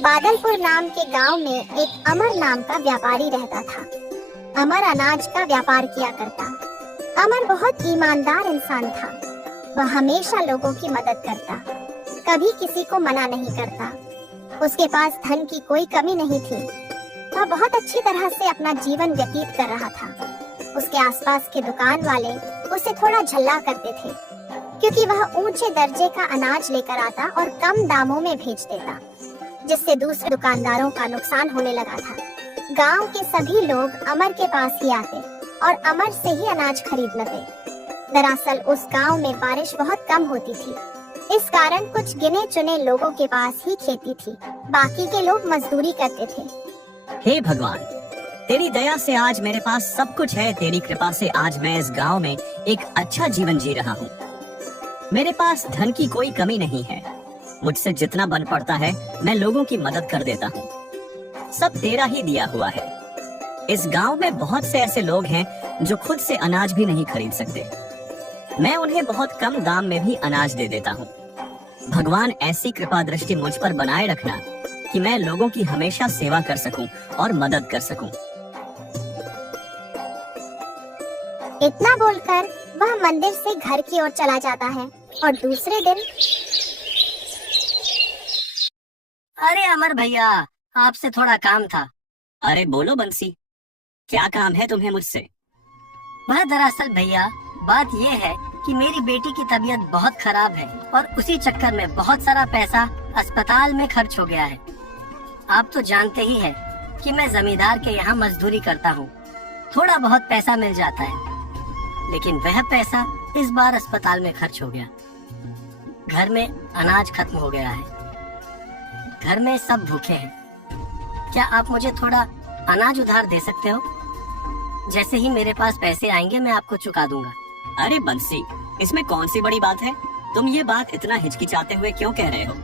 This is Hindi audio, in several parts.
बादलपुर नाम के गांव में एक अमर नाम का व्यापारी रहता था। अमर अनाज का व्यापार किया करता। अमर बहुत ईमानदार इंसान था। वह हमेशा लोगों की मदद करता, कभी किसी को मना नहीं करता। उसके पास धन की कोई कमी नहीं थी। वह बहुत अच्छी तरह से अपना जीवन व्यतीत कर रहा था। उसके आसपास के दुकान वाले उसे थोड़ा झल्ला करते थे, क्योंकि वह ऊंचे दर्जे का अनाज लेकर आता और कम दामों में बेच देता, जिससे दूसरे दुकानदारों का नुकसान होने लगा था। गांव के सभी लोग अमर के पास ही आते और अमर से ही अनाज खरीद लेते। दरअसल उस गांव में बारिश बहुत कम होती थी, इस कारण कुछ गिने चुने लोगों के पास ही खेती थी। बाकी के लोग मजदूरी करते थे। हे भगवान, तेरी दया से आज मेरे पास सब कुछ है। तेरी कृपा से आज मैं इस गांव में एक अच्छा जीवन जी रहा हूँ। मेरे पास धन की कोई कमी नहीं है। मुझसे जितना बन पड़ता है मैं लोगों की मदद कर देता हूँ। सब तेरा ही दिया हुआ है। इस गांव में बहुत से ऐसे लोग हैं जो खुद से अनाज भी नहीं खरीद सकते। मैं उन्हें बहुत कम दाम में भी अनाज दे देता हूँ। भगवान ऐसी कृपा दृष्टि मुझ पर बनाए रखना कि मैं लोगों की हमेशा सेवा कर सकूं और मदद कर सकूं। इतना बोलकर वह मंदिर से घर की ओर चला जाता है और दूसरे दिन। अरे अमर भैया, आपसे थोड़ा काम था। अरे बोलो बंसी, क्या काम है तुम्हें मुझसे? वह दरअसल भैया बात ये है कि मेरी बेटी की तबीयत बहुत खराब है और उसी चक्कर में बहुत सारा पैसा अस्पताल में खर्च हो गया है। आप तो जानते ही हैं कि मैं जमींदार के यहाँ मजदूरी करता हूँ। थोड़ा बहुत पैसा मिल जाता है, लेकिन वह पैसा इस बार अस्पताल में खर्च हो गया। घर में अनाज खत्म हो गया है। घर में सब भूखे हैं। क्या आप मुझे थोड़ा अनाज उधार दे सकते हो? जैसे ही मेरे पास पैसे आएंगे मैं आपको चुका दूंगा। अरे बंसी, इसमें कौन सी बड़ी बात है? तुम ये बात इतना हिचकिचाते हुए क्यों कह रहे हो?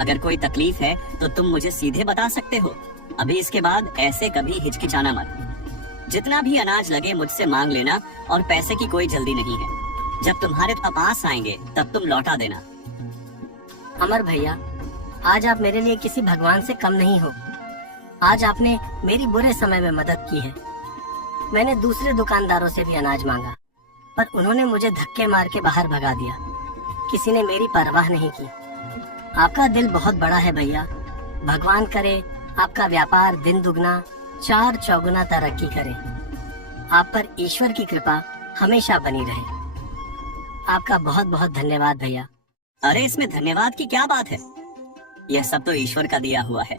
अगर कोई तकलीफ है तो तुम मुझे सीधे बता सकते हो। अभी इसके बाद ऐसे कभी हिचकिचाना मत। जितना भी अनाज लगे मुझसे मांग लेना और पैसे की कोई जल्दी नहीं है। जब तुम्हारे पास आएंगे तब तुम लौटा देना। अमर भैया, आज आप मेरे लिए किसी भगवान से कम नहीं हो। आज आपने मेरी बुरे समय में मदद की है। मैंने दूसरे दुकानदारों से भी अनाज मांगा, पर उन्होंने मुझे धक्के मार के बाहर भगा दिया। किसी ने मेरी परवाह नहीं की। आपका दिल बहुत बड़ा है भैया। भगवान करे आपका व्यापार दिन दुगना चार चौगुना तरक्की करे। आप पर ईश्वर की कृपा हमेशा बनी रहे। आपका बहुत बहुत धन्यवाद भैया। अरे इसमें धन्यवाद की क्या बात है? यह सब तो ईश्वर का दिया हुआ है।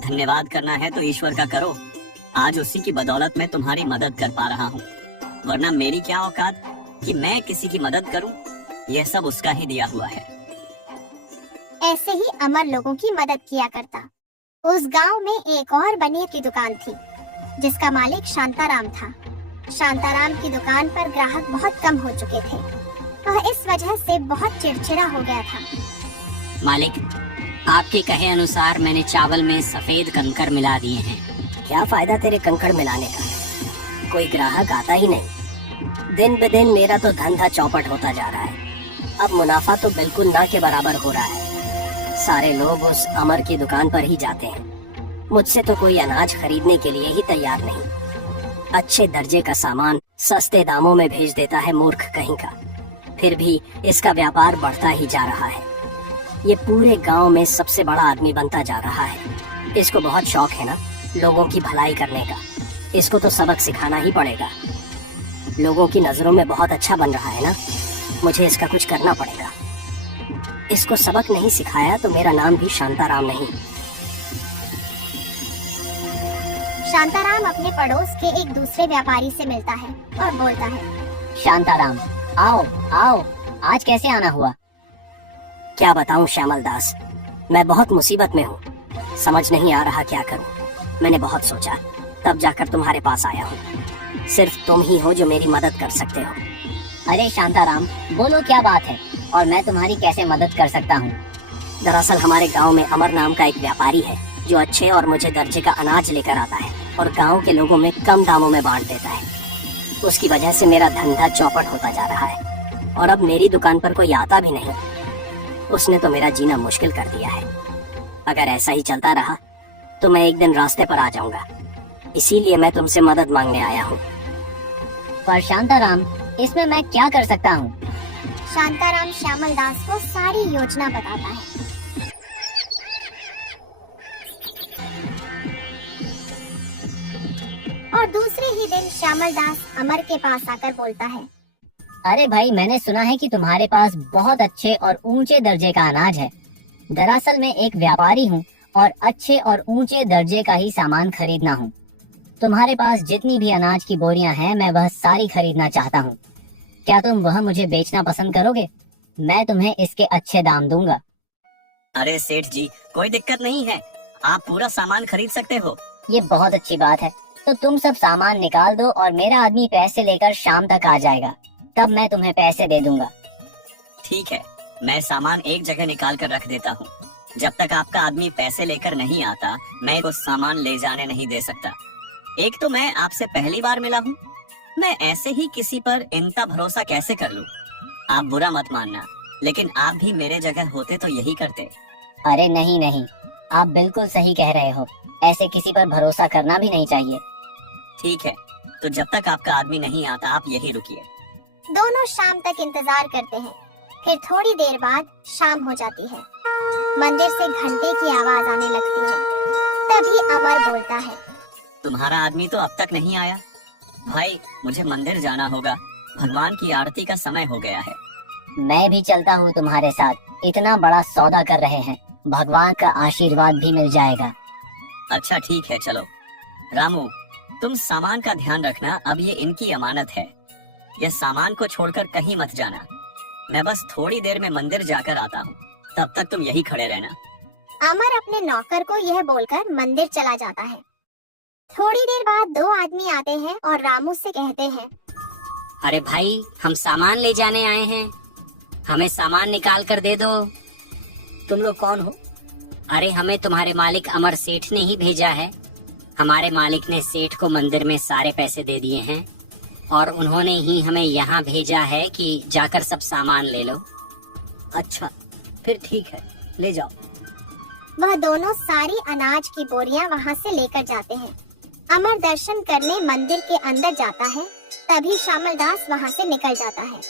धन्यवाद करना है तो ईश्वर का करो। आज उसी की बदौलत मैं तुम्हारी मदद कर पा रहा हूँ, वरना मेरी क्या औकात कि मैं किसी की मदद करूँ। यह सब उसका ही दिया हुआ है। ऐसे ही अमर लोगों की मदद किया करता। उस गांव में एक और बनिए की दुकान थी, जिसका मालिक शांताराम था। शांताराम की दुकान पर ग्राहक बहुत कम हो चुके थे। वह इस वजह से बहुत चिड़चिड़ा हो गया था। मालिक, आपके कहे अनुसार मैंने चावल में सफेद कंकड़ मिला दिए हैं। क्या फायदा तेरे कंकड़ मिलाने का? कोई ग्राहक आता ही नहीं। दिन ब दिन मेरा तो धंधा चौपट होता जा रहा है। अब मुनाफा तो बिल्कुल ना के बराबर हो रहा है। सारे लोग उस अमर की दुकान पर ही जाते हैं। मुझसे तो कोई अनाज खरीदने के लिए ही तैयार नहीं। अच्छे दर्जे का सामान सस्ते दामों में भेज देता है मूर्ख कहीं का। फिर भी इसका व्यापार बढ़ता ही जा रहा है। ये पूरे गांव में सबसे बड़ा आदमी बनता जा रहा है। इसको बहुत शौक है ना लोगों की भलाई करने का। इसको तो सबक सिखाना ही पड़ेगा। लोगों की नजरों में बहुत अच्छा बन रहा है ना। मुझे इसका कुछ करना पड़ेगा। इसको सबक नहीं सिखाया तो मेरा नाम भी शांताराम नहीं। शांताराम अपने पड़ोस के एक दूसरे व्यापारी से मिलता है और बोलता है, शांताराम, आओ आओ, आज कैसे आना हुआ? क्या बताऊं श्यामल दास, मैं बहुत मुसीबत में हूँ। समझ नहीं आ रहा क्या करूँ। मैंने बहुत सोचा, तब जाकर तुम्हारे पास आया हूँ। सिर्फ तुम ही हो जो मेरी मदद कर सकते हो। अरे शांताराम, बोलो क्या बात है और मैं तुम्हारी कैसे मदद कर सकता हूँ? दरअसल हमारे गांव में अमर नाम का एक व्यापारी है जो अच्छे और मुझे दर्जे का अनाज लेकर आता है और गांव के लोगों में कम दामों में बांट देता है। उसकी वजह से मेरा धंधा चौपट होता जा रहा है और अब मेरी दुकान पर कोई आता भी नहीं। उसने तो मेरा जीना मुश्किल कर दिया है। अगर ऐसा ही चलता रहा तो मैं एक दिन रास्ते पर आ जाऊंगा, इसीलिए मैं तुमसे मदद मांगने आया हूँ। पर शांताराम, इसमें मैं क्या कर सकता हूँ? शांताराम श्यामल दास को सारी योजना बताता है। और दूसरे ही दिन श्यामल दास अमर के पास आकर बोलता है, अरे भाई, मैंने सुना है कि तुम्हारे पास बहुत अच्छे और ऊंचे दर्जे का अनाज है। दरअसल मैं एक व्यापारी हूँ और अच्छे और ऊंचे दर्जे का ही सामान खरीदना हूँ। तुम्हारे पास जितनी भी अनाज की बोरियां हैं, मैं वह सारी खरीदना चाहता हूँ। क्या तुम वह मुझे बेचना पसंद करोगे? मैं तुम्हें इसके अच्छे दाम दूंगा। अरे सेठ जी, कोई दिक्कत नहीं है, आप पूरा सामान खरीद सकते हो। ये बहुत अच्छी बात है। तो तुम सब सामान निकाल दो और मेरा आदमी पैसे लेकर शाम तक आ जाएगा, तब मैं तुम्हें पैसे दे दूंगा। ठीक है, मैं सामान एक जगह निकाल कर रख देता हूँ। जब तक आपका आदमी पैसे लेकर नहीं आता, मैं वो सामान ले जाने नहीं दे सकता। एक तो मैं आपसे पहली बार मिला हूँ, मैं ऐसे ही किसी पर इतना भरोसा कैसे कर लूँ? आप बुरा मत मानना, लेकिन आप भी मेरे जगह होते तो यही करते। अरे नहीं नहीं, आप बिल्कुल सही कह रहे हो। ऐसे किसी पर भरोसा करना भी नहीं चाहिए। ठीक है, तो जब तक आपका आदमी नहीं आता, आप यही रुकिए। दोनों शाम तक इंतजार करते हैं। फिर थोड़ी देर बाद शाम हो जाती है। मंदिर से घंटे की आवाज आने लगती है। तभी अमर बोलता है, तुम्हारा आदमी तो अब तक नहीं आया। भाई, मुझे मंदिर जाना होगा, भगवान की आरती का समय हो गया है। मैं भी चलता हूँ तुम्हारे साथ। इतना बड़ा सौदा कर रहे हैं, भगवान का आशीर्वाद भी मिल जाएगा। अच्छा ठीक है, चलो। रामू, तुम सामान का ध्यान रखना, अब ये इनकी अमानत है। यह सामान को छोड़कर कहीं मत जाना। मैं बस थोड़ी देर में मंदिर जाकर आता हूँ, तब तक तुम यही खड़े रहना। अमर अपने नौकर को यह बोलकर मंदिर चला जाता है। थोड़ी देर बाद दो आदमी आते हैं और रामू से कहते हैं, अरे भाई, हम सामान ले जाने आए हैं, हमें सामान निकाल कर दे दो। तुम लोग कौन हो? अरे हमें तुम्हारे मालिक अमर सेठ ने ही भेजा है। हमारे मालिक ने सेठ को मंदिर में सारे पैसे दे दिए हैं और उन्होंने ही हमें यहाँ भेजा है कि जाकर सब सामान ले लो। अच्छा, फिर ठीक है, ले जाओ। वह दोनों सारी अनाज की बोरियां वहां से लेकर जाते हैं। अमर दर्शन करने मंदिर के अंदर जाता है। तभी श्यामल दास वहां से निकल जाता है।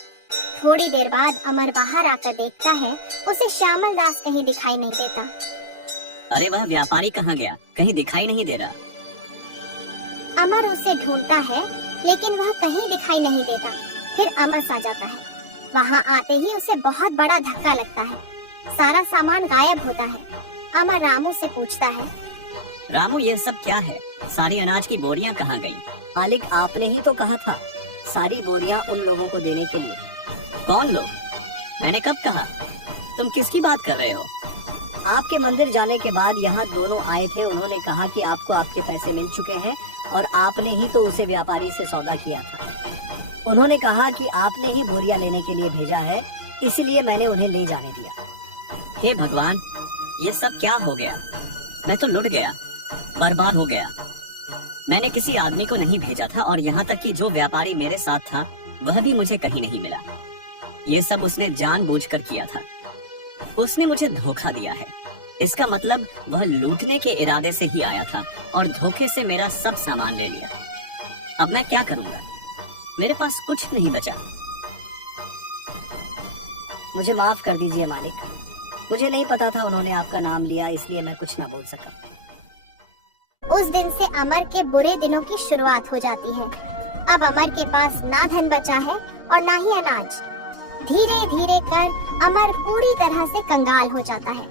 थोड़ी देर बाद अमर बाहर आकर देखता है, उसे श्यामल दास कहीं दिखाई नहीं देता। अरे वह व्यापारी कहाँ गया? कहीं दिखाई नहीं दे रहा। अमर उसे ढूंढता है, लेकिन वह कहीं दिखाई नहीं देता। फिर अमर सा जाता है। वहां आते ही उसे बहुत बड़ा धक्का लगता है। सारा सामान गायब होता है। अमर रामू से पूछता है, रामू, ये सब क्या है? सारी अनाज की बोरियां कहाँ गई? मालिक, आपने ही तो कहा था सारी बोरियां उन लोगों को देने के लिए। कौन लोग? मैंने कब कहा? तुम किसकी बात कर रहे हो? आपके मंदिर जाने के बाद यहाँ दोनों आए थे। उन्होंने कहा कि आपको आपके पैसे मिल चुके हैं और आपने ही तो उसे व्यापारी से सौदा किया था। उन्होंने कहा कि आपने ही बोरियां लेने के लिए भेजा है, इसलिए मैंने उन्हें ले जाने दिया। हे भगवान, ये सब क्या हो गया? मैं तो लुट गया, बर्बाद हो गया। मैंने किसी आदमी को नहीं भेजा था और यहाँ तक कि जो व्यापारी मेरे साथ था, वह भी मुझे कहीं नहीं मिला। ये सब उसने जानबूझकर किया था। उसने मुझे धोखा दिया है। इसका मतलब वह लूटने के इरादे से ही आया था और धोखे से मेरा सब सामान ले लिया। अब मैं क्या करूंगा? मेरे पास कुछ नहीं बचा। मुझे माफ कर दीजिए मालिक, मुझे नहीं पता था उन्होंने आपका नाम लिया, इसलिए मैं कुछ ना बोल सका। उस दिन से अमर के बुरे दिनों की शुरुआत हो जाती है। अब अमर के पास ना धन बचा है और ना ही अनाज। धीरे धीरे कर अमर पूरी तरह से कंगाल हो जाता है।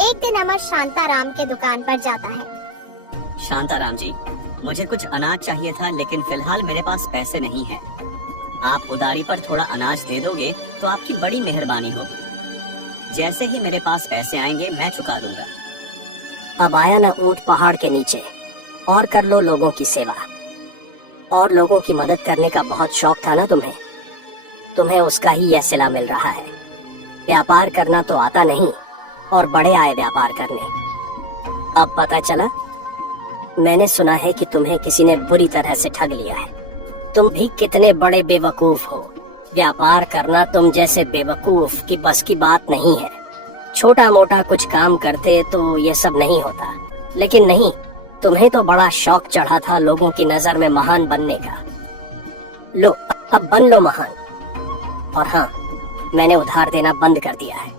एक दिन अमर शांताराम के दुकान पर जाता है। शांताराम जी, मुझे कुछ अनाज चाहिए था, लेकिन फिलहाल मेरे पास पैसे नहीं है। आप उधारी पर थोड़ा अनाज दे दोगे तो आपकी बड़ी मेहरबानी होगी। जैसे ही मेरे पास पैसे आएंगे, मैं चुका दूंगा। अब आया ना ऊंट पहाड़ के नीचे, और कर लो लोगों की सेवा। और लोगों की मदद करने का बहुत शौक था ना तुम्हें उसका ही यह सिला मिल रहा है। व्यापार करना तो आता नहीं और बड़े आए व्यापार करने। अब पता चला, मैंने सुना है कि तुम्हें किसी ने बुरी तरह से ठग लिया है। तुम भी कितने बड़े बेवकूफ हो। व्यापार करना तुम जैसे बेवकूफ की बस की बात नहीं है। छोटा मोटा कुछ काम करते तो ये सब नहीं होता, लेकिन नहीं, तुम्हें तो बड़ा शौक चढ़ा था लोगों की नजर में महान बनने का। लो, अब बन लो महान। और हाँ, मैंने उधार देना बंद कर दिया है।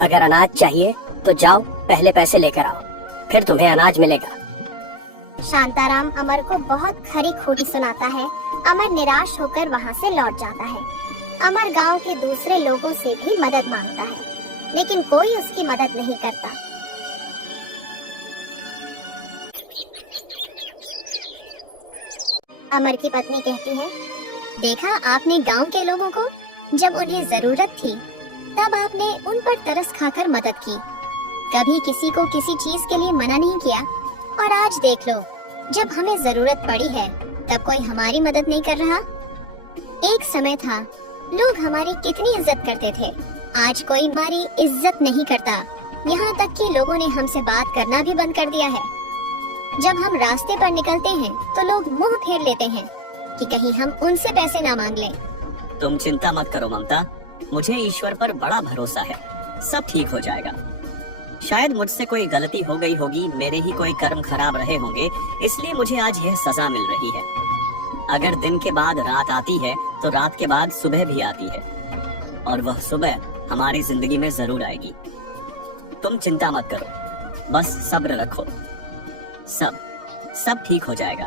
अगर अनाज चाहिए तो जाओ, पहले पैसे लेकर आओ, फिर तुम्हें अनाज मिलेगा। शांताराम अमर को बहुत खरी खोटी सुनाता है। अमर निराश होकर वहाँ से लौट जाता है। अमर गांव के दूसरे लोगों से भी मदद मांगता है, लेकिन कोई उसकी मदद नहीं करता। अमर की पत्नी कहती है, देखा आपने गांव के लोगों को, जब उन्हें जरूरत थी तब आपने उन पर तरस खाकर मदद की, कभी किसी को किसी चीज के लिए मना नहीं किया। और आज देख लो, जब हमें जरूरत पड़ी है तब कोई हमारी मदद नहीं कर रहा। एक समय था लोग हमारी कितनी इज्जत करते थे, आज कोई हमारी इज्जत नहीं करता। यहाँ तक कि लोगों ने हमसे बात करना भी बंद कर दिया है। जब हम रास्ते पर निकलते हैं तो लोग मुंह फेर लेते हैं कि कहीं हम उनसे पैसे ना मांग लें। तुम चिंता मत करो ममता, मुझे ईश्वर पर बड़ा भरोसा है, सब ठीक हो जाएगा। शायद मुझसे कोई गलती हो गई होगी, मेरे ही कोई कर्म खराब रहे होंगे, इसलिए मुझे आज यह सजा मिल रही है। अगर दिन के बाद रात आती है तो रात के बाद सुबह भी आती है, और वह सुबह हमारी जिंदगी में जरूर आएगी। तुम चिंता मत करो, बस सब्र रखो, सब ठीक हो जाएगा।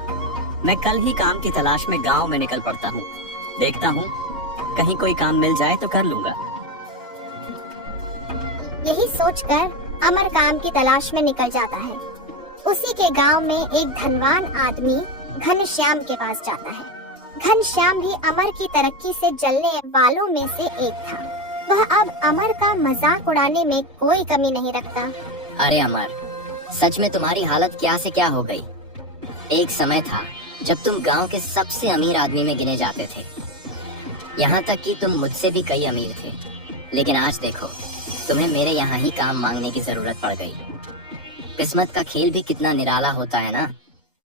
मैं कल ही काम की तलाश में गांव में निकल पड़ता हूँ, देखता हूँ कहीं कोई काम मिल जाए तो कर लूंगा। यही सोचकर अमर काम की तलाश में निकल जाता है। उसी के गांव में एक धनवान आदमी घनश्याम के पास जाता है। घनश्याम भी अमर की तरक्की से जलने वालों में से एक था। वह अब अमर का मजाक उड़ाने में कोई कमी नहीं रखता। अरे अमर, सच में तुम्हारी हालत क्या से क्या हो गई। एक समय था जब तुम गांव के सबसे अमीर आदमी में गिने जाते थे, यहाँ तक कि तुम मुझसे भी कई अमीर थे। लेकिन आज देखो, तुम्हें मेरे यहाँ ही काम मांगने की जरूरत पड़ गई। किस्मत का खेल भी कितना निराला होता है ना।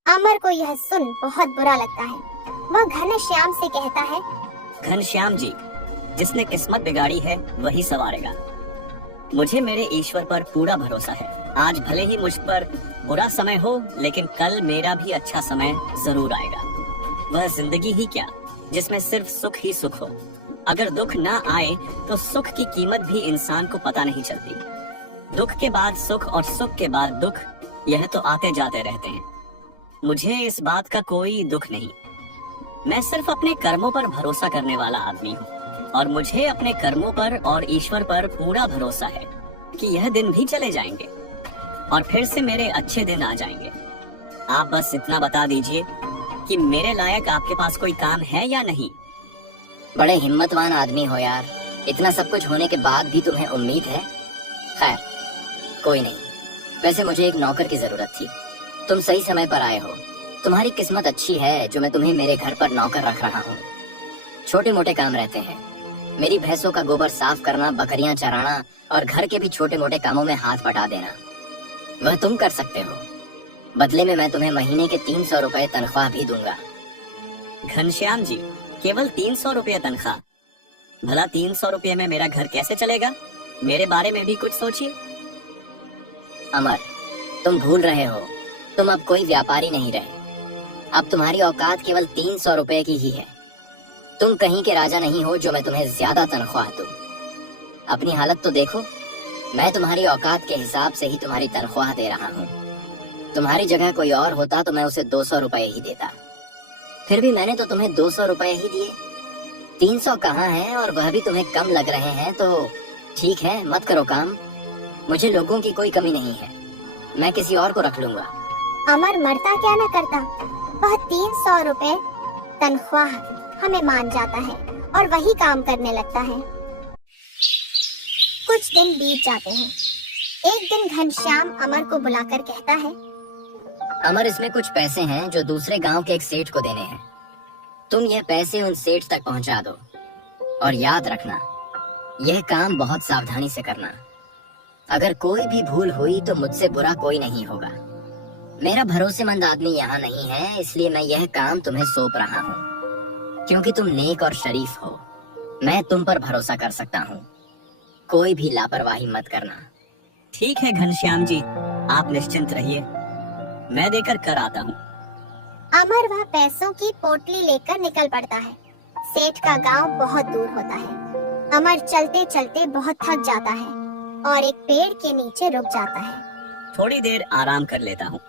अमर को यह सुन बहुत बुरा लगता है। वह घनश्याम से कहता है, घनश्याम जी, जिसने किस्मत बिगाड़ी है वही संवारेगा। मुझे मेरे ईश्वर पर पूरा भरोसा है। आज भले ही मुझ पर बुरा समय हो, लेकिन कल मेरा भी अच्छा समय जरूर आएगा। वह जिंदगी ही क्या जिसमें सिर्फ सुख ही सुख हो। अगर दुख ना आए तो सुख की कीमत भी इंसान को पता नहीं चलती। दुख के बाद सुख और सुख के बाद दुख, यह तो आते जाते रहते हैं। मुझे इस बात का कोई दुख नहीं। मैं सिर्फ अपने कर्मों पर भरोसा करने वाला आदमी हूँ, और मुझे अपने कर्मों पर और ईश्वर पर पूरा भरोसा है कि यह दिन भी चले जाएंगे और फिर से मेरे अच्छे दिन आ जाएंगे। आप बस इतना बता दीजिए कि मेरे लायक आपके पास कोई काम है या नहीं। बड़े हिम्मतवान आदमी हो यार, इतना सब कुछ होने के बाद भी तुम्हें उम्मीद है। खैर, कोई नहीं। वैसे मुझे एक नौकर की जरूरत थी। तुम सही समय पर आए हो। तुम्हारी किस्मत अच्छी है जो मैं तुम्हें मेरे घर पर नौकर रख रहा हूँ। छोटे मोटे काम रहते हैं, मेरी भैंसों का गोबर साफ करना, बकरियां चराना और घर के भी छोटे मोटे कामों में हाथ बटा देना, वह तुम कर सकते हो। बदले में मैं तुम्हें महीने के 300 रुपए तनख्वाह भी दूंगा। घनश्याम जी, केवल 300 रुपये तनख्वाह? भला 300 रुपये में मेरा घर कैसे चलेगा? मेरे बारे में भी कुछ सोचिए। अमर, तुम भूल रहे हो, तुम अब कोई व्यापारी नहीं रहे। अब तुम्हारी औकात केवल 300 रुपए की ही है। तुम कहीं के राजा नहीं हो जो मैं तुम्हें ज्यादा तनख्वाह दूं। अपनी हालत तो देखो, मैं तुम्हारी औकात के हिसाब से ही तुम्हारी तनख्वाह दे रहा हूँ। तुम्हारी जगह कोई और होता तो मैं उसे 200 रुपए ही देता। फिर भी मैंने तो तुम्हें 200 रुपए ही दिए। 300 कहाँ है, और वह भी तुम्हें कम लग रहे हैं तो ठीक है, मत करो काम। मुझे लोगों की कोई कमी नहीं है, मैं किसी और को रख लूंगा। अमर मरता क्या न करता, वह 300 रुपए तनख्वाह हमें मान जाता है और वही काम करने लगता है। कुछ दिन बीत जाते हैं। एक दिन घनश्याम अमर को बुलाकर कहता है, अमर, इसमें कुछ पैसे हैं जो दूसरे गांव के एक सेठ को देने हैं। तुम यह पैसे उन सेठ तक पहुंचा दो, और याद रखना, यह काम बहुत सावधानी से करना। अगर कोई भी भूल हुई तो मुझसे बुरा कोई नहीं होगा। मेरा भरोसेमंद आदमी यहाँ नहीं है, इसलिए मैं यह काम तुम्हें सौंप रहा हूँ, क्योंकि तुम नेक और शरीफ हो। मैं तुम पर भरोसा कर सकता हूँ। कोई भी लापरवाही मत करना। ठीक है घनश्याम जी, आप निश्चिंत रहिए, मैं देकर कर आता हूँ। अमर वह पैसों की पोटली लेकर निकल पड़ता है। सेठ का गांव बहुत दूर होता है। अमर चलते चलते बहुत थक जाता है और एक पेड़ के नीचे रुक जाता है। थोड़ी देर आराम कर लेता हूँ,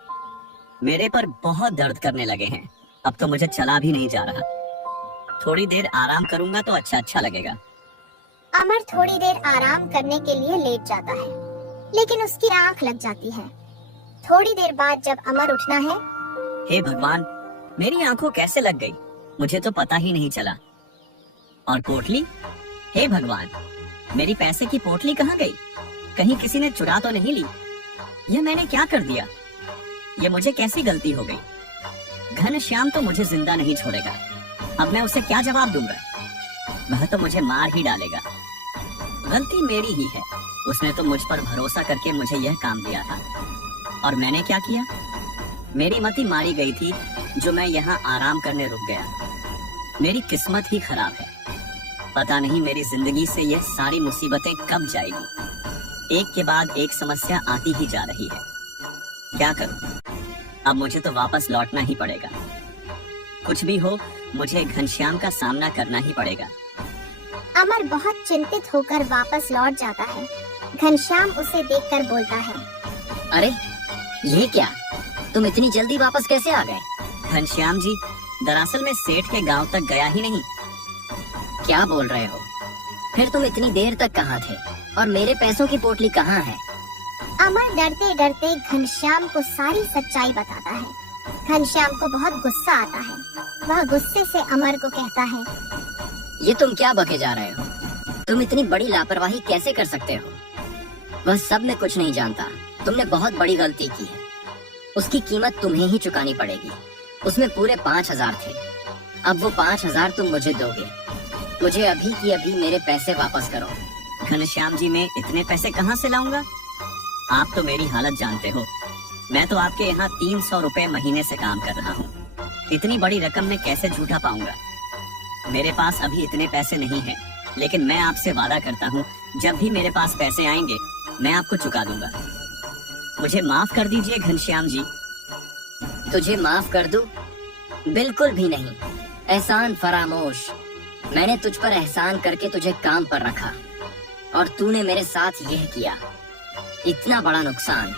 मेरे पर बहुत दर्द करने लगे हैं, अब तो मुझे चला भी नहीं जा रहा। थोड़ी देर आराम करूंगा तो अच्छा लगेगा। अमर थोड़ी देर आराम करने के लिए लेट जाता है, लेकिन उसकी आंख लग जाती है। थोड़ी देर बाद जब अमर उठना है, हे भगवान, मेरी आंखों कैसे लग गई, मुझे तो पता ही नहीं चला। और पोटली, हे भगवान, मेरी पैसे की पोटली कहाँ गई? कहीं किसी ने चुरा तो नहीं ली? यह मैंने क्या कर दिया? ये मुझे कैसी गलती हो गई? घनश्याम तो मुझे जिंदा नहीं छोड़ेगा, अब मैं उसे क्या जवाब दूंगा? वह तो मुझे मार ही डालेगा। गलती मेरी ही है, उसने तो मुझ पर भरोसा करके मुझे यह काम दिया था, और मैंने क्या किया? मेरी मति मारी गई थी जो मैं यहाँ आराम करने रुक गया। मेरी किस्मत ही खराब है, पता नहीं मेरी जिंदगी से यह सारी मुसीबतें कब जाएगी। एक के बाद एक समस्या आती ही जा रही है, क्या करूं? अब मुझे तो वापस लौटना ही पड़ेगा। कुछ भी हो, मुझे घनश्याम का सामना करना ही पड़ेगा। अमर बहुत चिंतित होकर वापस लौट जाता है। घनश्याम उसे देखकर बोलता है, अरे ये क्या, तुम इतनी जल्दी वापस कैसे आ गए? घनश्याम जी, दरअसल मैं सेठ के गांव तक गया ही नहीं। क्या बोल रहे हो? फिर तुम इतनी देर तक कहाँ थे? और मेरे पैसों की पोटली कहाँ है? अमर डरते डरते घनश्याम को सारी सच्चाई बताता है। घनश्याम को बहुत गुस्सा आता है। वह गुस्से से अमर को कहता है, ये तुम क्या बके जा रहे हो? तुम इतनी बड़ी लापरवाही कैसे कर सकते हो? वह सब में कुछ नहीं जानता। तुमने बहुत बड़ी गलती की है, उसकी कीमत तुम्हें ही चुकानी पड़ेगी। उसमें पूरे 5,000 थे, अब वो 5,000 तुम मुझे दोगे। मुझे अभी की अभी मेरे पैसे वापस करो। घनश्याम जी, मैं इतने पैसे कहाँ से लाऊंगा? आप तो मेरी हालत जानते हो, मैं तो आपके यहाँ 300 रुपए महीने से काम कर रहा हूँ। इतनी बड़ी रकम मैं कैसे झूठा पाऊंगा? मेरे पास अभी इतने पैसे नहीं हैं, लेकिन मैं आपसे वादा करता हूँ, जब भी मेरे पास पैसे आएंगे मैं आपको चुका दूंगा। मुझे माफ कर दीजिए घनश्याम जी। तुझे माफ कर दूं? बिल्कुल भी नहीं। एहसान फरामोश। मैंने तुझ पर एहसान करके तुझे काम पर रखा और तूने मेरे साथ यह किया। इतना बड़ा नुकसान।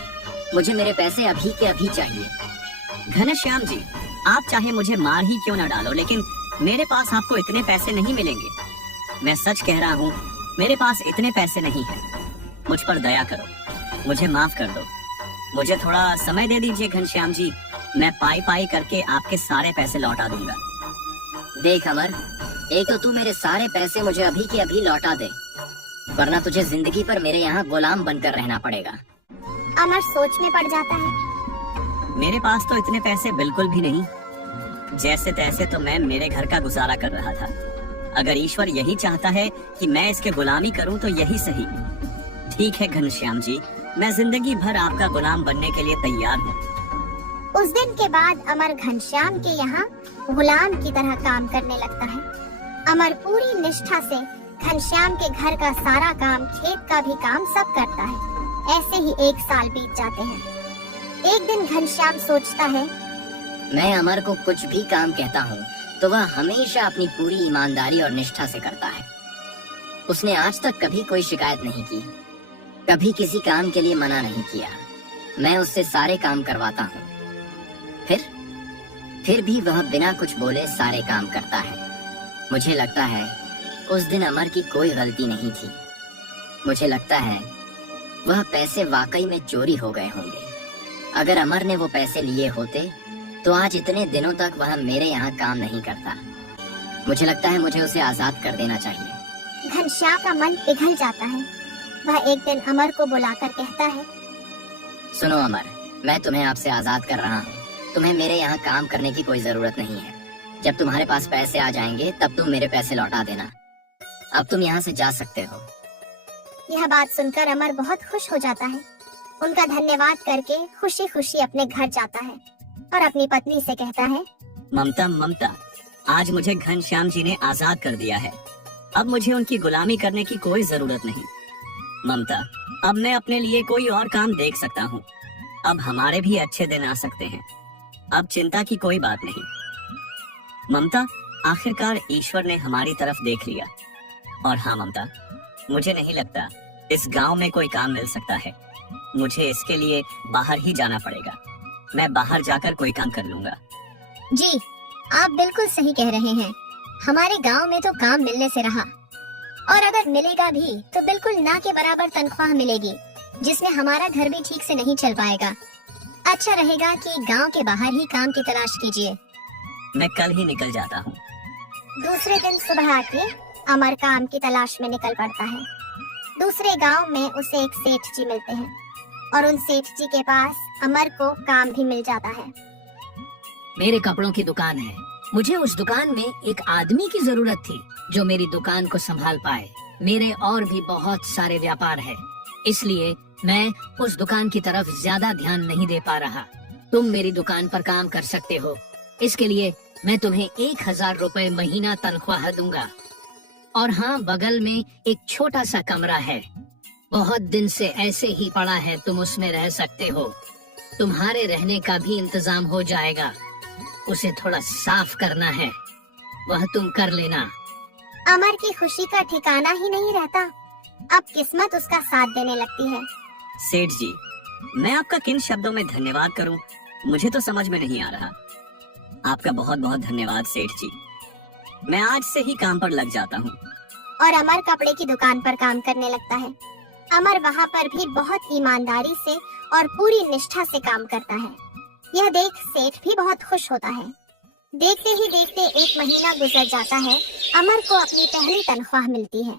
मुझे मेरे पैसे अभी के अभी चाहिए। घनश्याम जी, आप चाहे मुझे मार ही क्यों न डालो, लेकिन मेरे पास आपको इतने पैसे नहीं मिलेंगे। मैं सच कह रहा हूँ, मेरे पास इतने पैसे नहीं हैं। मुझ पर दया करो, मुझे माफ कर दो। मुझे थोड़ा समय दे दीजिए घनश्याम जी, मैं पाई पाई करके आपके सारे पैसे लौटा दूंगा। देख अमर, एक तो तू मेरे सारे पैसे मुझे अभी के अभी लौटा दे, वरना तुझे जिंदगी पर मेरे यहाँ गुलाम बनकर रहना पड़ेगा। अमर सोच में पड़ जाता है। मेरे पास तो इतने पैसे बिल्कुल भी नहीं। जैसे तैसे तो मैं मेरे घर का गुजारा कर रहा था। अगर ईश्वर यही चाहता है कि मैं इसके गुलामी करूं तो यही सही। ठीक है घनश्याम जी, मैं जिंदगी भर आपका गुलाम बनने के लिए तैयार हूँ। उस दिन के बाद अमर घनश्याम के यहाँ गुलाम की तरह काम करने लगता है। अमर पूरी निष्ठा से घनश्याम के घर का सारा काम, खेत का भी काम सब करता है। ऐसे ही 1 साल बीत जाते हैं। एक दिन घनश्याम सोचता है, मैं अमर को कुछ भी काम कहता हूँ तो वह हमेशा अपनी पूरी ईमानदारी और निष्ठा से करता है। उसने आज तक कभी कोई शिकायत नहीं की, कभी किसी काम के लिए मना नहीं किया। मैं उससे सारे काम करवाता हूँ, फिर भी वह बिना कुछ बोले सारे काम करता है। मुझे लगता है उस दिन अमर की कोई गलती नहीं थी। मुझे लगता है वह पैसे वाकई में चोरी हो गए होंगे। अगर अमर ने वो पैसे लिए होते तो आज इतने दिनों तक वह मेरे यहाँ काम नहीं करता। मुझे लगता है मुझे उसे आजाद कर देना चाहिए। घनश्याम का मन पिघल जाता है। वह एक दिन अमर को बुलाकर कहता है, सुनो अमर, मैं तुम्हें आपसे आजाद कर रहा हूँ। तुम्हें मेरे यहाँ काम करने की कोई जरूरत नहीं है। जब तुम्हारे पास पैसे आ जाएंगे तब तुम मेरे पैसे लौटा देना। अब तुम यहाँ से जा सकते हो। यह बात सुनकर अमर बहुत खुश हो जाता है। उनका धन्यवाद करके खुशी खुशी अपने घर जाता है और अपनी पत्नी से कहता है, ममता, आज मुझे घनश्याम जी ने आजाद कर दिया है। अब मुझे उनकी गुलामी करने की कोई जरूरत नहीं। ममता, अब मैं अपने लिए कोई और काम देख सकता हूँ। अब हमारे भी अच्छे दिन आ सकते हैं। अब चिंता की कोई बात नहीं। ममता, आखिरकार ईश्वर ने हमारी तरफ देख लिया। और हाँ ममता, मुझे नहीं लगता इस गांव में कोई काम मिल सकता है। मुझे इसके लिए बाहर ही जाना पड़ेगा। मैं बाहर जाकर कोई काम कर लूंगा। जी, आप बिल्कुल सही कह रहे हैं। हमारे गांव में तो काम मिलने से रहा, और अगर मिलेगा भी तो बिल्कुल ना के बराबर तनख्वाह मिलेगी, जिसमें हमारा घर भी ठीक से नहीं चल पाएगा। अच्छा रहेगा कि गांव के बाहर ही काम की तलाश कीजिए। मैं कल ही निकल जाता हूँ। दूसरे दिन सुबह आके अमर काम की तलाश में निकल पड़ता है। दूसरे गांव में उसे एक सेठ जी मिलते हैं, और उन सेठ जी के पास अमर को काम भी मिल जाता है। मेरे कपड़ों की दुकान है। मुझे उस दुकान में एक आदमी की जरूरत थी जो मेरी दुकान को संभाल पाए। मेरे और भी बहुत सारे व्यापार है, इसलिए मैं उस दुकान की तरफ ज्यादा ध्यान नहीं दे पा रहा। तुम मेरी दुकान पर काम कर सकते हो। इसके लिए मैं तुम्हें 1000 रुपए महीना तनख्वाह दूंगा। और हाँ, बगल में एक छोटा सा कमरा है, बहुत दिन से ऐसे ही पड़ा है, तुम उसमें रह सकते हो। तुम्हारे रहने का भी इंतजाम हो जाएगा। उसे थोड़ा साफ करना है, वह तुम कर लेना। अमर की खुशी का ठिकाना ही नहीं रहता। अब किस्मत उसका साथ देने लगती है। सेठ जी, मैं आपका किन शब्दों में धन्यवाद करूं, मुझे तो समझ में नहीं आ रहा। आपका बहुत बहुत धन्यवाद सेठ जी। मैं आज से ही काम पर लग जाता हूँ। और अमर कपड़े की दुकान पर काम करने लगता है। अमर वहाँ पर भी बहुत ईमानदारी से और पूरी निष्ठा से काम करता है। यह देख सेठ भी बहुत खुश होता है। देखते ही देखते 1 महीना गुजर जाता है। अमर को अपनी पहली तनख्वाह मिलती है।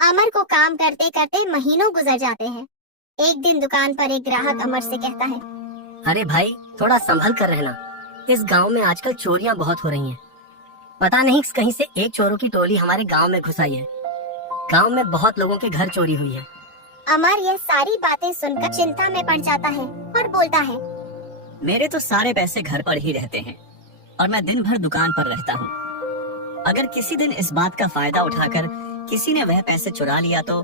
अमर को काम करते करते महीनों गुजर जाते हैं। एक दिन दुकान पर एक ग्राहक अमर से कहता है, अरे भाई, थोड़ा संभल कर रहना। इस गांव में आजकल चोरियां बहुत हो रही हैं। पता नहीं कहीं से एक चोरों की टोली हमारे गांव में घुस आई है। गांव में बहुत लोगों के घर चोरी हुई है। अमर यह सारी बातें सुनकर चिंता में पड़ जाता है और बोलता है, मेरे तो सारे पैसे घर पर ही रहते हैं और मैं दिन भर दुकान पर रहता हूँ। अगर किसी दिन इस बात का फायदा उठाकर किसी ने वह पैसे चुरा लिया तो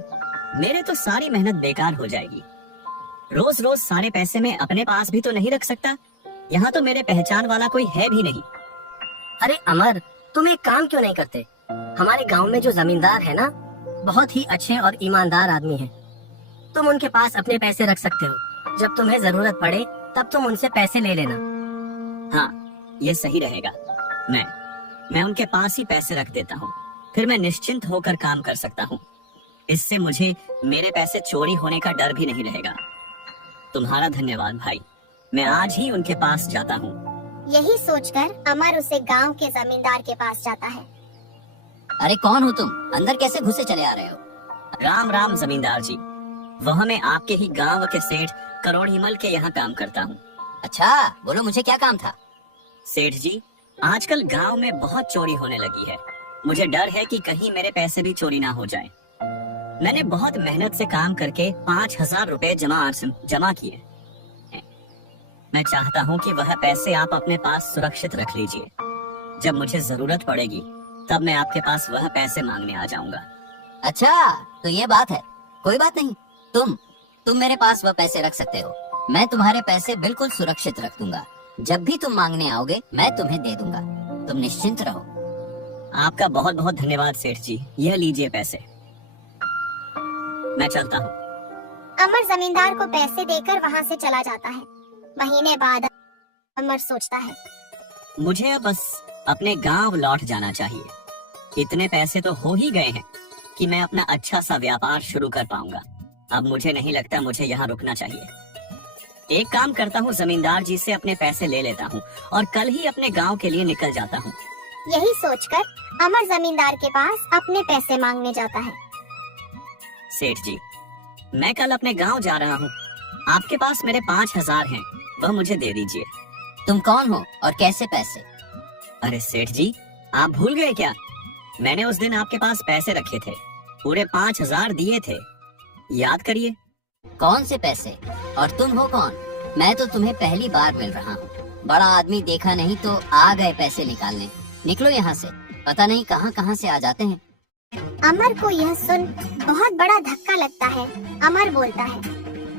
मेरे तो सारी मेहनत बेकार हो जाएगी। रोज रोज सारे पैसे मैं अपने पास भी तो नहीं रख सकता। यहाँ तो मेरे पहचान वाला कोई है भी नहीं। अरे अमर, तुम एक काम क्यों नहीं करते? हमारे गांव में जो जमींदार है ना, बहुत ही अच्छे और ईमानदार आदमी हैं। तुम उनके पास अपने पैसे रख सकते हो। जब तुम्हें जरूरत पड़े तब तुम उनसे पैसे ले लेना। हाँ, ये सही रहेगा। मैं उनके पास ही पैसे रख देता हूँ, फिर मैं निश्चिंत होकर काम कर सकता हूँ। इससे मुझे मेरे पैसे चोरी होने का डर भी नहीं रहेगा। तुम्हारा धन्यवाद भाई। मैं आज ही उनके पास जाता हूँ। यही सोचकर अमर उसे गांव के जमींदार के पास जाता है। अरे कौन हो तुम? अंदर कैसे घुसे चले आ रहे हो? राम राम जमींदार जी। वह मैं आपके ही गांव के सेठ करोड़ीमल के यहाँ काम करता हूँ। अच्छा, बोलो मुझे क्या काम था? सेठ जी, आजकल गांव में बहुत चोरी होने लगी है। मुझे डर है कि कहीं मेरे पैसे भी चोरी ना हो जाएं। मैंने बहुत मेहनत से काम करके 5000 रुपए जमा किए। मैं चाहता हूँ कि वह पैसे आप अपने पास सुरक्षित रख लीजिए। जब मुझे जरूरत पड़ेगी तब मैं आपके पास वह पैसे मांगने आ जाऊंगा। अच्छा, तो ये बात है। कोई बात नहीं, तुम मेरे पास वह पैसे रख सकते हो। मैं तुम्हारे पैसे बिल्कुल सुरक्षित रख दूंगा। जब भी तुम मांगने आओगे मैं तुम्हें दे दूंगा। तुम निश्चिंत रहो। आपका बहुत बहुत धन्यवाद सेठ जी। यह लीजिए पैसे। मैं चलता हूँ। अमर जमींदार को पैसे देकर वहाँ से चला जाता है। महीने बाद अमर सोचता है, मुझे अब बस अपने गांव लौट जाना चाहिए। इतने पैसे तो हो ही गए हैं कि मैं अपना अच्छा सा व्यापार शुरू कर पाऊंगा। अब मुझे नहीं लगता मुझे यहाँ रुकना चाहिए। एक काम करता हूँ, जमींदार जी से अपने पैसे ले लेता हूँ और कल ही अपने गांव के लिए निकल जाता हूँ। यही सोचकर अमर जमींदार के पास अपने पैसे मांगने जाता है। सेठ जी, मैं कल अपने गांव जा रहा हूँ। आपके पास मेरे 5000 हैं, वह मुझे दे दीजिए। तुम कौन हो और कैसे पैसे? अरे सेठ जी, आप भूल गए क्या? मैंने उस दिन आपके पास पैसे रखे थे, पूरे 5000 दिए थे। याद करिए। कौन से पैसे? और तुम हो कौन? मैं तो तुम्हें पहली बार मिल रहा हूँ। बड़ा आदमी देखा नहीं तो आ गए पैसे निकालने। निकलो यहाँ से, पता नहीं कहाँ कहाँ से आ जाते हैं। अमर को यह सुन बहुत बड़ा धक्का लगता है। अमर बोलता है,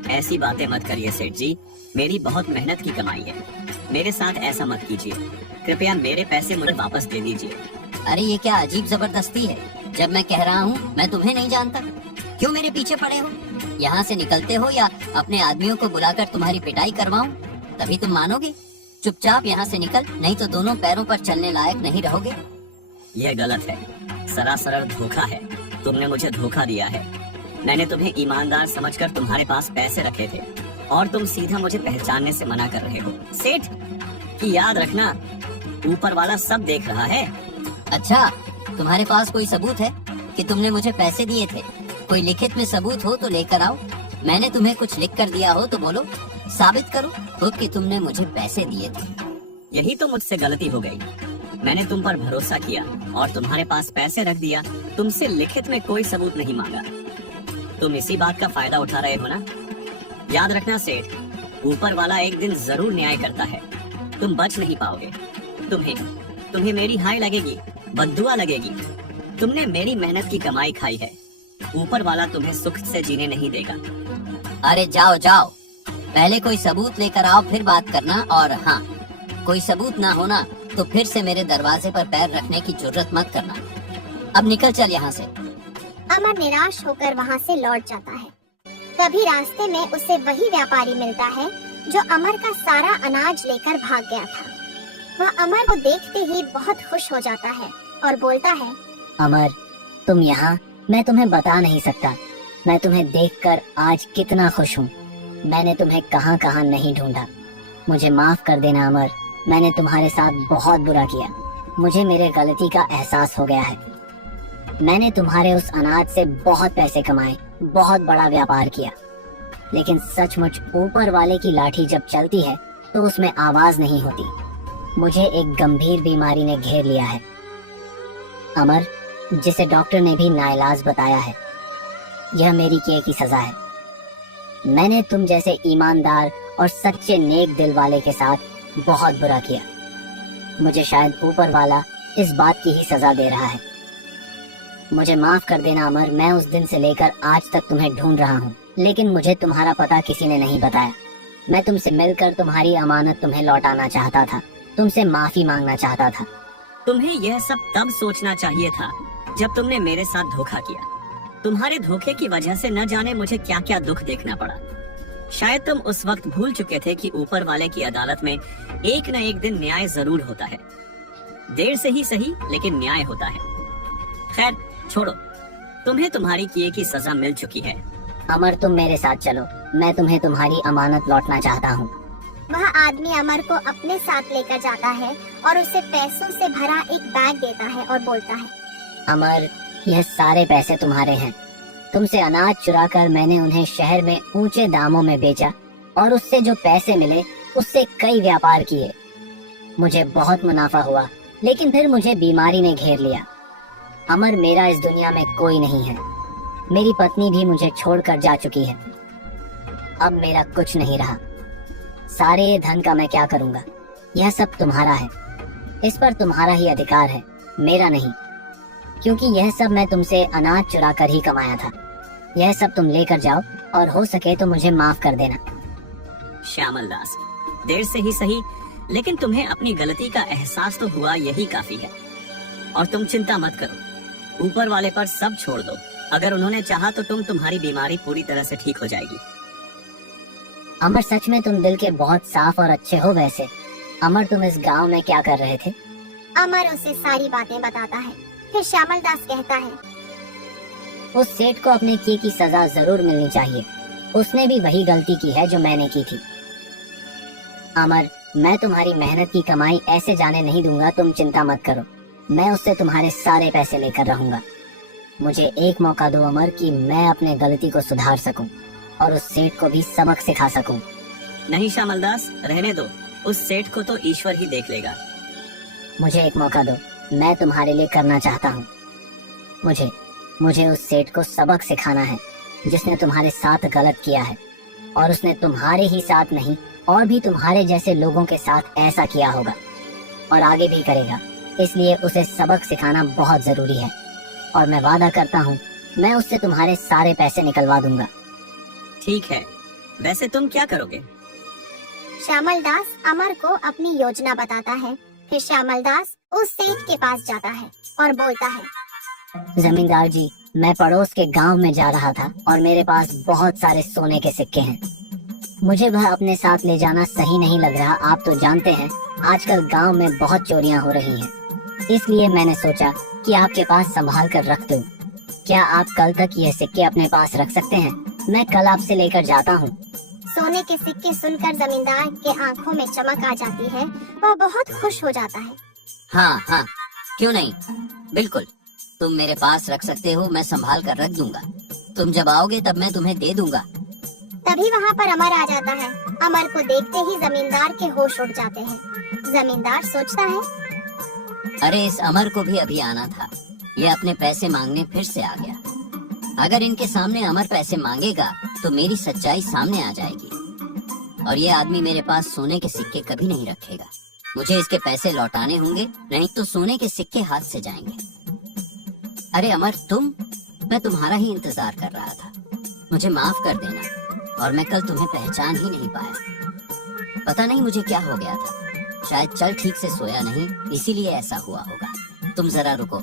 ऐसी बातें मत करिए सेठ जी, मेरी बहुत मेहनत की कमाई है, मेरे साथ ऐसा मत कीजिए, कृपया मेरे पैसे मुझे वापस दे दीजिए। अरे ये क्या अजीब जबरदस्ती है, जब मैं कह रहा हूँ मैं तुम्हें नहीं जानता, क्यों मेरे पीछे पड़े हो? यहाँ से निकलते हो या अपने आदमियों को बुलाकर तुम्हारी पिटाई करवाऊं, तभी तुम मानोगे? चुपचाप यहाँ से निकल, नहीं तो दोनों पैरों पर चलने लायक नहीं रहोगे। यह गलत है, सरासर धोखा है, तुमने मुझे धोखा दिया है। मैंने तुम्हें ईमानदार समझकर तुम्हारे पास पैसे रखे थे और तुम सीधा मुझे पहचानने से मना कर रहे हो। सेठ की याद रखना, ऊपर वाला सब देख रहा है। अच्छा, तुम्हारे पास कोई सबूत है कि तुमने मुझे पैसे दिए थे? कोई लिखित में सबूत हो तो लेकर आओ। मैंने तुम्हें कुछ लिख कर दिया हो तो बोलो, साबित करो खुद कि तुमने मुझे पैसे दिए थे। यही तो मुझसे गलती हो गई, मैंने तुम पर भरोसा किया और तुम्हारे पास पैसे रख दिया, तुमसे लिखित में कोई सबूत नहीं मांगा। तुम इसी बात का फायदा उठा रहे हो ना? याद रखना सेठ, ऊपर वाला एक दिन जरूर न्याय करता है, तुम बच नहीं पाओगे। तुम्हें मेरी हाय लगेगी, बद्दुआ लगेगी। तुमने मेरी मेहनत की कमाई खाई है, ऊपर वाला तुम्हें सुख से जीने नहीं देगा। अरे जाओ जाओ, पहले कोई सबूत लेकर आओ फिर बात करना। और हाँ, कोई सबूत ना होना तो फिर से मेरे दरवाजे पर पैर रखने की जुर्रत मत करना। अब निकल चल यहाँ से। अमर निराश होकर वहाँ से लौट जाता है। तभी रास्ते में उसे वही व्यापारी मिलता है जो अमर का सारा अनाज लेकर भाग गया था। वह अमर को देखते ही बहुत खुश हो जाता है और बोलता है, अमर, तुम यहाँ, मैं तुम्हें बता नहीं सकता मैं तुम्हें देखकर आज कितना खुश हूँ। मैंने तुम्हें कहाँ कहाँ नहीं ढूंढा। मुझे माफ कर देना अमर, मैंने तुम्हारे साथ बहुत बुरा किया। मुझे मेरे गलती का एहसास हो गया है। मैंने तुम्हारे उस अनाज से बहुत पैसे कमाए, बहुत बड़ा व्यापार किया, लेकिन सचमुच ऊपर वाले की लाठी जब चलती है तो उसमें आवाज नहीं होती। मुझे एक गंभीर बीमारी ने घेर लिया है अमर, जिसे डॉक्टर ने भी नाइलाज बताया है। यह मेरी किए की सजा है। मैंने तुम जैसे ईमानदार और सच्चे नेक दिल वाले के साथ बहुत बुरा किया। मुझे शायद ऊपर वाला इस बात की ही सजा दे रहा है। मुझे माफ कर देना अमर, मैं उस दिन से लेकर आज तक तुम्हें ढूंढ रहा हूँ, लेकिन मुझे तुम्हारा पता किसी ने नहीं बताया। मैं तुमसे मिलकर तुम्हारी अमानत तुम्हें लौटाना चाहता था, तुमसे माफी मांगना चाहता था। तुम्हें यह सब तब सोचना चाहिए था जब तुमने मेरे साथ धोखा किया। तुम्हारे धोखे की वजह से न जाने मुझे क्या क्या दुख देखना पड़ा। शायद तुम उस वक्त भूल चुके थे कि ऊपर वाले की अदालत में एक न एक दिन न्याय जरूर होता है। देर से ही सही, लेकिन न्याय होता है। खैर छोड़ो, तुम्हें तुम्हारी किए की सजा मिल चुकी है। अमर, तुम मेरे साथ चलो, मैं तुम्हें तुम्हारी अमानत लौटना चाहता हूँ। वह आदमी अमर को अपने साथ लेकर जाता है और उसे पैसों से भरा एक बैग देता है और बोलता है, अमर, यह सारे पैसे तुम्हारे हैं। तुमसे अनाज चुराकर मैंने उन्हें शहर में ऊंचे दामों में बेचा और उससे जो पैसे मिले उससे कई व्यापार किए। मुझे बहुत मुनाफा हुआ, लेकिन फिर मुझे बीमारी ने घेर लिया। अमर, मेरा इस दुनिया में कोई नहीं है। मेरी पत्नी भी मुझे छोड़कर जा चुकी है। अब मेरा कुछ नहीं रहा। सारे धन का मैं क्या करूंगा? यह सब तुम्हारा है, इस पर तुम्हारा ही अधिकार है, मेरा नहीं, क्योंकि यह सब मैं तुमसे अनाज चुरा कर ही कमाया था। यह सब तुम लेकर जाओ और हो सके तो मुझे माफ कर देना। श्यामल दास, देर से ही सही, लेकिन तुम्हें अपनी गलती का एहसास तो हुआ, यही काफी है। और तुम चिंता मत करो, ऊपर वाले पर सब छोड़ दो। अगर उन्होंने चाहा तो तुम्हारी बीमारी पूरी तरह से ठीक हो जाएगी। अमर, सच में तुम दिल के बहुत साफ और अच्छे हो। वैसे अमर, तुम इस गांव में क्या कर रहे थे? अमर उसे सारी बातें बताता है। फिर श्यामल दास कहता है, उस सेठ को अपने किए की सजा जरूर मिलनी चाहिए। उसने भी वही गलती की है जो मैंने की थी। अमर, मैं तुम्हारी मेहनत की कमाई ऐसे जाने नहीं दूंगा, तुम चिंता मत करो। मैं उससे तुम्हारे सारे पैसे लेकर रहूंगा। मुझे एक मौका दो अमर, कि मैं अपने गलती को सुधार सकूं और उस सेठ को भी सबक सिखा सकूं। नहीं श्यामल दास, रहने दो, उस सेठ को तो ईश्वर ही देख लेगा। मुझे एक मौका दो, मैं तुम्हारे लिए करना चाहता हूँ। मुझे उस सेठ को सबक सिखाना है जिसने तुम्हारे साथ गलत किया है, और उसने तुम्हारे ही साथ नहीं और भी तुम्हारे जैसे लोगों के साथ ऐसा किया होगा और आगे भी करेगा। इसलिए उसे सबक सिखाना बहुत जरूरी है। और मैं वादा करता हूँ मैं उससे तुम्हारे सारे पैसे निकलवा दूंगा। ठीक है, वैसे तुम क्या करोगे? श्यामल दास अमर को अपनी योजना बताता है। फिर श्यामल दास उस सेठ के पास जाता है और बोलता है, जमींदार जी, मैं पड़ोस के गांव में जा रहा था और मेरे पास बहुत सारे सोने के सिक्के हैं। मुझे वह अपने साथ ले जाना सही नहीं लग रहा। आप तो जानते हैं आजकल गांव में बहुत चोरियां हो रही हैं। इसलिए मैंने सोचा कि आपके पास संभाल कर रख दूं। क्या आप कल तक ये सिक्के अपने पास रख सकते हैं? मैं कल आपसे लेकर जाता हूँ। सोने के सिक्के सुनकर जमींदार के आंखों में चमक आ जाती है। वह बहुत खुश हो जाता है। हाँ हाँ, क्यों नहीं, बिल्कुल तुम मेरे पास रख सकते हो, मैं संभाल कर रख दूंगा। तुम जब आओगे तब मैं तुम्हें दे दूंगा। तभी वहाँ पर अमर आ जाता है। अमर को देखते ही जमींदार के होश उड़ जाते हैं। जमींदार सोचता है, अरे इस अमर को भी अभी आना था, ये अपने पैसे मांगने फिर से आ गया। अगर इनके सामने अमर पैसे मांगेगा तो मेरी सच्चाई सामने आ जाएगी और ये आदमी मेरे पास सोने के सिक्के कभी नहीं रखेगा। मुझे इसके पैसे लौटाने होंगे, नहीं तो सोने के सिक्के हाथ से जाएंगे। अरे अमर, मैं तुम्हारा ही इंतजार कर रहा था। मुझे माफ कर देना, और मैं कल तुम्हें पहचान ही नहीं पाया। पता नहीं मुझे क्या हो गया था, शायद चल ठीक से सोया नहीं, इसीलिए ऐसा हुआ होगा। तुम जरा रुको,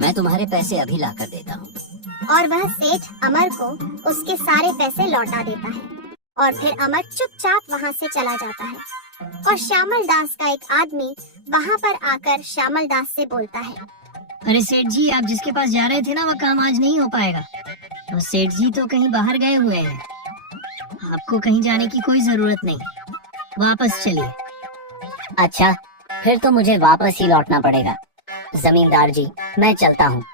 मैं तुम्हारे पैसे अभी ला कर देता हूँ। और वह सेठ अमर को उसके सारे पैसे लौटा देता है और फिर अमर चुपचाप वहाँ से चला जाता है। और श्यामल दास का एक आदमी वहाँ पर आकर श्यामल दास से बोलता है, अरे सेठ जी, आप जिसके पास जा रहे थे ना, वह काम आज नहीं हो पाएगा। तो सेठ जी तो कहीं बाहर गए हुए हैं, आपको कहीं जाने की कोई जरूरत नहीं, वापस चलिए। अच्छा, फिर तो मुझे वापस ही लौटना पड़ेगा। जमींदार जी, मैं चलता हूँ।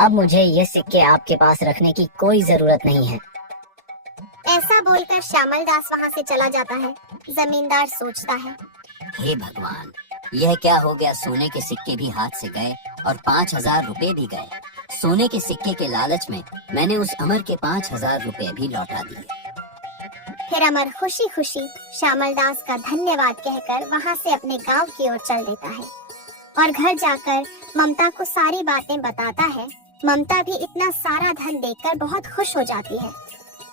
अब मुझे ये सिक्के आपके पास रखने की कोई जरूरत नहीं है। ऐसा बोलकर श्यामल दास वहाँ से चला जाता है। जमींदार सोचता है, हे भगवान, यह क्या हो गया? सोने के सिक्के भी हाथ से गए और 5,000 रुपए भी गए। सोने के सिक्के के लालच में मैंने उस अमर के 5,000 रुपए भी लौटा दिए। फिर अमर खुशी खुशी श्यामल दास का धन्यवाद कहकर वहाँ से अपने गांव की ओर चल देता है और घर जाकर ममता को सारी बातें बताता है। ममता भी इतना सारा धन देखकर बहुत खुश हो जाती है।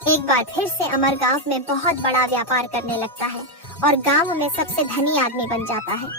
एक बार फिर से अमर गांव में बहुत बड़ा व्यापार करने लगता है और गांव में सबसे धनी आदमी बन जाता है।